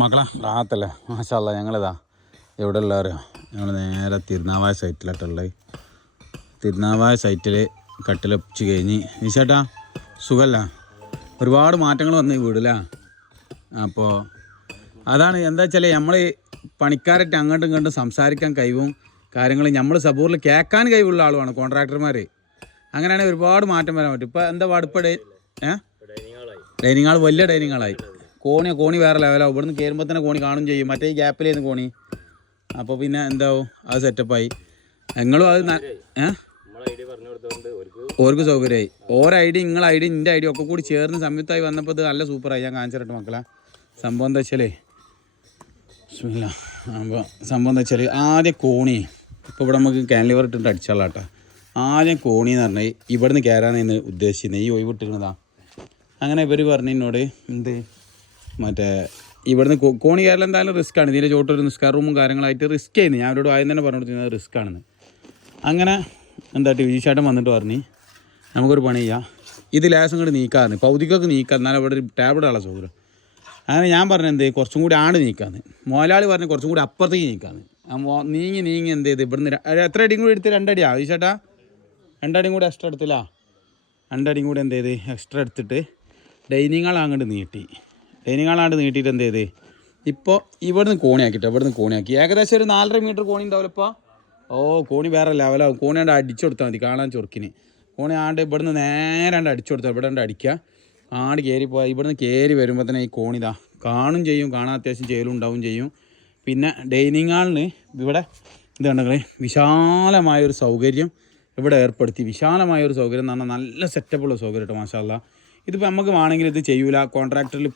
മക്കളെ? റാത്തല്ലേ മാഷല്ല ഞങ്ങളിതാ എവിടെ ഉള്ളവരോ. ഞങ്ങൾ നേരെ തിരുനാവായ സൈറ്റിലോട്ടുള്ളത് തിരുനാവായ സൈറ്റിൽ കട്ടിലൊപ്പിച്ച് കഴിഞ്ഞ്. നിശേട്ടാ സുഖമല്ല ഒരുപാട് മാറ്റങ്ങൾ വന്നു ഈ വീടില്ല അപ്പോൾ അതാണ് എന്താ വെച്ചാൽ നമ്മൾ പണിക്കാരായിട്ട് അങ്ങോട്ടും ഇങ്ങോട്ടും സംസാരിക്കാൻ കഴിവും കാര്യങ്ങൾ നമ്മൾ സബൂറിൽ കേൾക്കാൻ കഴിവുള്ള ആളുമാണ് കോൺട്രാക്ടർമാർ അങ്ങനെയാണെങ്കിൽ ഒരുപാട് മാറ്റം വരാൻ പറ്റും. ഇപ്പോൾ എന്താ പാട്? ഇപ്പോൾ ഡേ ഏ? ഡൈനിങ് ഹാൾ വലിയ ഡൈനിങ് ഹാളായി കോണി കോണി വേറെ ലെവലാവും ഇവിടുന്ന് കയറുമ്പോൾ തന്നെ കോണി കാണും ചെയ്യും. മറ്റേ ഈ ഗ്യാപ്പിലായിരുന്നു കോണി. അപ്പോൾ പിന്നെ എന്താവും? അത് സെറ്റപ്പായി നിങ്ങളും അത് ഓർക്ക് സൗകര്യമായി. ഓരോ ഐഡിയ നിങ്ങളെ ഐഡിയ എന്റെ ഐഡിയ ഒക്കെ കൂടി ചേർന്ന് സംയുക്തമായി വന്നപ്പോൾ ഇത് നല്ല സൂപ്പറായി ഞാൻ കാണിച്ചിട്ട് മക്കളെ. സംഭവം എന്താ വെച്ചാലേ ബിസ്മില്ലാ. അപ്പോൾ സംഭവം എന്താ വെച്ചാൽ ആദ്യം കോണി ഇപ്പോൾ ഇവിടെ നമുക്ക് കാൻലിവർ ഇട്ടിട്ട് അടിച്ചാളാ കേട്ടോ ആദ്യം കോണി എന്ന് പറഞ്ഞാൽ ഇവിടുന്ന് കയറാനാണ് ഇന്ന് ഉദ്ദേശിക്കുന്നത് ഈ ഒഴിവിട്ടിരുന്നതാ. അങ്ങനെ ഇവർ പറഞ്ഞു എന്നോട് എന്ത്? മറ്റേ ഇവിടുന്ന് കോണി കയറൽ എന്തായാലും റിസ്ക് ആണ്. ഇതിന്റെ ചോട്ടൊരു നിസ്കാർ റൂമും കാര്യങ്ങളായിട്ട് റിസ്ക് ആയിരുന്നു ഞാൻ അവരോട് ആദ്യം തന്നെ പറഞ്ഞു റിസ്ക് ആണെന്ന്. അങ്ങനെ എന്താ വിജീഷേട്ടൻ വന്നിട്ട് പറഞ്ഞു നമുക്കൊരു പണി ചെയ്യാം. ഇത് ലേസം കൂടി നീക്കാമെന്ന് പൗതിക്കൊക്കെ നീക്കാം എന്നാലും ഇവിടെ ഒരു ടേബിൾ ആളെ സൗകര്യം. അങ്ങനെ ഞാൻ പറഞ്ഞു എന്ത്? കുറച്ചും കൂടി ആണ് നീക്കാന്ന്. മോലാളി പറഞ്ഞ് കുറച്ചും കൂടി അപ്പുറത്തേക്ക് നീക്കാന്ന്. നീങ്ങി നീങ്ങി എന്ത് ചെയ്ത്? ഇവിടുന്ന് എത്ര അടിയും കൂടി എടുത്ത്? രണ്ടടിയാ വിജീഷേട്ടാ രണ്ടടിയും കൂടി എക്സ്ട്രാ എടുത്തില്ല. രണ്ടടിയും കൂടി എന്ത് ചെയ്ത്? എക്സ്ട്രാ എടുത്തിട്ട് ഡൈനിങ് ഹാൾ അങ്ങോട്ട് നീട്ടി. അങ്ങോട്ട് നീട്ടിയിട്ട് എന്ത് ചെയ്ത്? ഇപ്പോൾ ഇവിടുന്ന് കോണിയാക്കിട്ടോ ഇവിടുന്ന് കോണിയാക്കി ഏകദേശം ഒരു നാലര മീറ്റർ കോണി ഉണ്ടാവില്ല ഇപ്പോൾ ഓ കോണി വേറെ ലെവലാവും കോണി ആണ്ട് അടിച്ചു കൊടുത്താൽ മതി കാണാൻ ചൊറുക്കിന്. കോണി ആണ്ട് ഇവിടുന്ന് നേരാണ്ട് അടിച്ചു കൊടുത്താൽ ഇവിടെ ഉണ്ട് അടിക്കുക ആണ്ട് കയറി പോയാൽ ഇവിടുന്ന് കയറി വരുമ്പോൾ തന്നെ ഈ കോണിതാ കാണും ചെയ്യും കാണാൻ അത്യാവശ്യം ചെയ്യലും ഉണ്ടാവും ചെയ്യും. പിന്നെ ഡൈനിങ് ഹാളിന് ഇവിടെ ഇതുണ്ടെങ്കിൽ വിശാലമായൊരു സൗകര്യം ഇവിടെ ഏർപ്പെടുത്തി. വിശാലമായൊരു സൗകര്യം എന്ന് പറഞ്ഞാൽ നല്ല സെറ്റപ്പുള്ള സൗകര്യം കേട്ടോ മാഷാല്ല ഇതിപ്പോൾ നമുക്ക് വേണമെങ്കിൽ ഇത് ചെയ്യൂല. കോൺട്രാക്ടറിൽ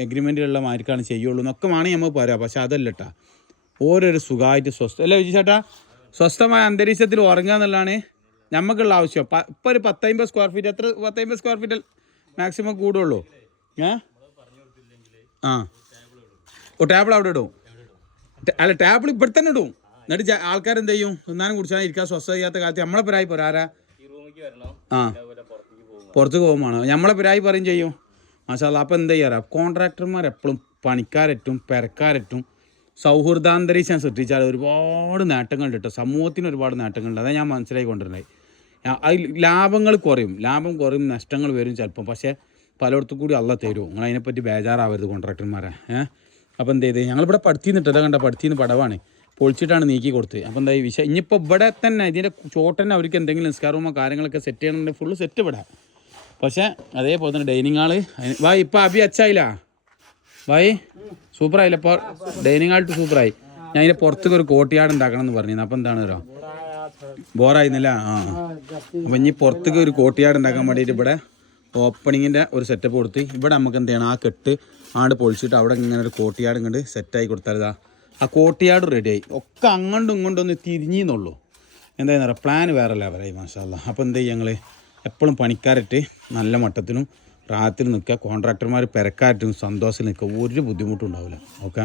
എഗ്രിമെന്റിലുള്ള മാർക്കാണ് ചെയ്യുള്ളൂ എന്നൊക്കെ വേണമെങ്കിൽ നമുക്ക് പറയാം. പക്ഷെ അതല്ല കേട്ടോ ഓരോരു സുഖമായിട്ട് സ്വസ്ഥ അല്ലേ വിജി ചേട്ടാ? സ്വസ്ഥമായ അന്തരീക്ഷത്തിൽ ഉറങ്ങുക എന്നുള്ളതാണ് നമുക്കുള്ള ആവശ്യം. ഇപ്പോൾ ഒരു പത്തമ്പത് സ്ക്വയർ ഫീറ്റ് എത്ര പത്തമ്പത് സ്ക്വയർ ഫീറ്റ് മാക്സിമം കൂടുള്ളൂ? ഏ? ആ. ഓ ടേബിൾ അവിടെ ഇടും. അല്ല ടേബിൾ ഇവിടെ തന്നെ ഇടും. എന്നിട്ട് ആൾക്കാരെന്ത് ചെയ്യും? തിന്നാനും കുടിച്ചാൽ ഇരിക്കാൻ സ്വസ്ഥ ചെയ്യാത്ത കാലത്ത് നമ്മളെ പിരായി പോരാ. ആ. പുറത്ത് പോകുമ്പോൾ നമ്മളെ പിരായി പറയും ചെയ്യും. മാഷാല്ല അപ്പം എന്ത് ചെയ്യാറ കോൺട്രാക്ടർമാർ എപ്പോഴും പണിക്കാരറ്റും പെരക്കാരറ്റും സൗഹൃദാന്തരീക്ഷം സൃഷ്ടിച്ചാൽ ഒരുപാട് നേട്ടങ്ങളുണ്ട് കേട്ടോ സമൂഹത്തിന് ഒരുപാട് നേട്ടങ്ങളുണ്ട്. അതാണ് ഞാൻ മനസ്സിലാക്കി കൊണ്ടിരുന്നത് ലാഭങ്ങൾ കുറയും. ലാഭം കുറയും നഷ്ടങ്ങൾ വരും ചിലപ്പം. പക്ഷേ പലയിടത്തും കൂടി അല്ല തരും. നിങ്ങൾ അതിനെപ്പറ്റി ബേജാറാവരുത് കോൺട്രാക്ടർമാരെ ഏഹ് അപ്പോൾ എന്ത് ചെയ്ത്? ഞങ്ങളിവിടെ പഠിത്തിന്നിട്ട് ഇതാ കണ്ട പഠിത്തിന്ന് പടവാണ്. പൊളിച്ചിട്ടാണ് നീക്കി കൊടുത്തത് അപ്പോൾ എന്താ ഈ വിഷയം? ഇനിയിപ്പോൾ ഇവിടെ തന്നെ ഇതിന്റെ ചോട്ടന്നെ അവർക്ക് എന്തെങ്കിലും നിസ്കാരമോ കാര്യങ്ങളൊക്കെ സെറ്റ് ചെയ്യണമെന്നുണ്ടെങ്കിൽ ഫുള്ള് സെറ്റ് ഇവിടെ. പക്ഷേ അതേപോലെ തന്നെ ഡൈനിങ് ഹാൾ ഭായ് ഇപ്പം അഭി അച്ചായില്ല? ഭായ് സൂപ്പറായില്ല? ഇപ്പോൾ ഡൈനിങ് ഹാൾ ടു സൂപ്പറായി. ഞാൻ അതിന്റെ പുറത്തേക്ക് ഒരു കോട്ടിയാട് ഉണ്ടാക്കണം എന്ന് പറഞ്ഞിരുന്നു. അപ്പം എന്താണ് വരാം ബോറായിരുന്നില്ല? ആ. അപ്പം ഇനി പുറത്തേക്ക് ഒരു കോട്ടിയാട് ഉണ്ടാക്കാൻ വേണ്ടിയിട്ട് ഇവിടെ ഓപ്പണിങ്ങിന്റെ ഒരു സെറ്റപ്പ് കൊടുത്ത് ഇവിടെ നമുക്ക് എന്ത് ചെയ്യണം? ആ കെട്ട് ആണ്ട് പൊളിച്ചിട്ട് അവിടെ ഇങ്ങനെ ഒരു കോട്ടിയാട് ഇങ്ങോട്ട് സെറ്റായി കൊടുത്താൽ ഇതാ. ആ കോട്ടിയാട് റെഡിയായി ഒക്കെ അങ്ങോട്ടും ഇങ്ങോട്ടും ഒന്ന് തിരിഞ്ഞെന്നുള്ളൂ എന്താ പറയുക പ്ലാൻ വേറെ ലെവലായി മാഷാല്ല അപ്പോൾ എന്ത് ചെയ്യും ഞങ്ങൾ എപ്പോഴും പണിക്കാരിട്ട് നല്ല മട്ടത്തിനും റാത്തിൽ നിൽക്കുക. കോൺട്രാക്ടർമാർ പെരക്കായിട്ടും സന്തോഷത്തിൽ നിൽക്കുക. ഒരു ബുദ്ധിമുട്ടും ഉണ്ടാവില്ല. ഓക്കെ